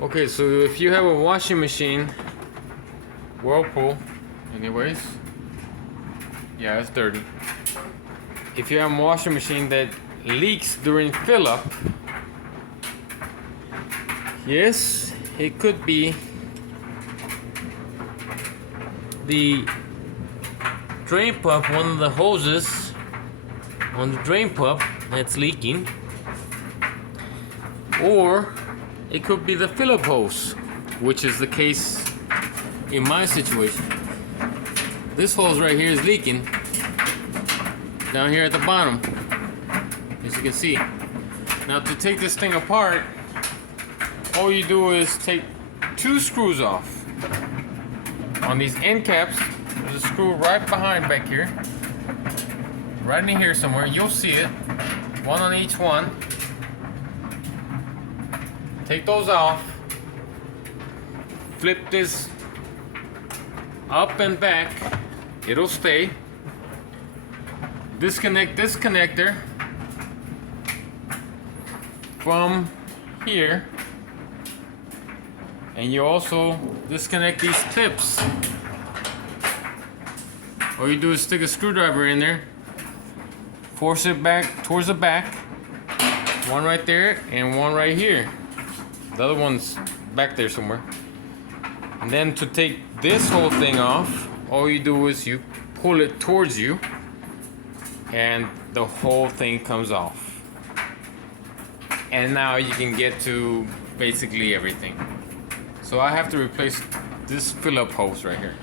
Okay, so if you have a washing machine, Whirlpool, anyways, yeah, it's dirty. If you have a washing machine that leaks during fill up, yes, it could be the drain pump, one of the hoses on the drain pump that's leaking, or it could be the fill up hose, which is the case in my situation. This hose right here is leaking down here at the bottom, as you can see. Now to take this thing apart, all you do is take 2 screws off. On these end caps, there's a screw right behind back here. Right in here somewhere, you'll see it. One on each one. Take those off. Flip this up and back. It'll stay. Disconnect this connector from here. And you also disconnect these clips. All you do is stick a screwdriver in there, force it back towards the back, one right there and one right here. The other one's back there somewhere. And then to take this whole thing off, all you do is you pull it towards you and the whole thing comes off. And now you can get to basically everything. So I have to replace this fill-up hose right here.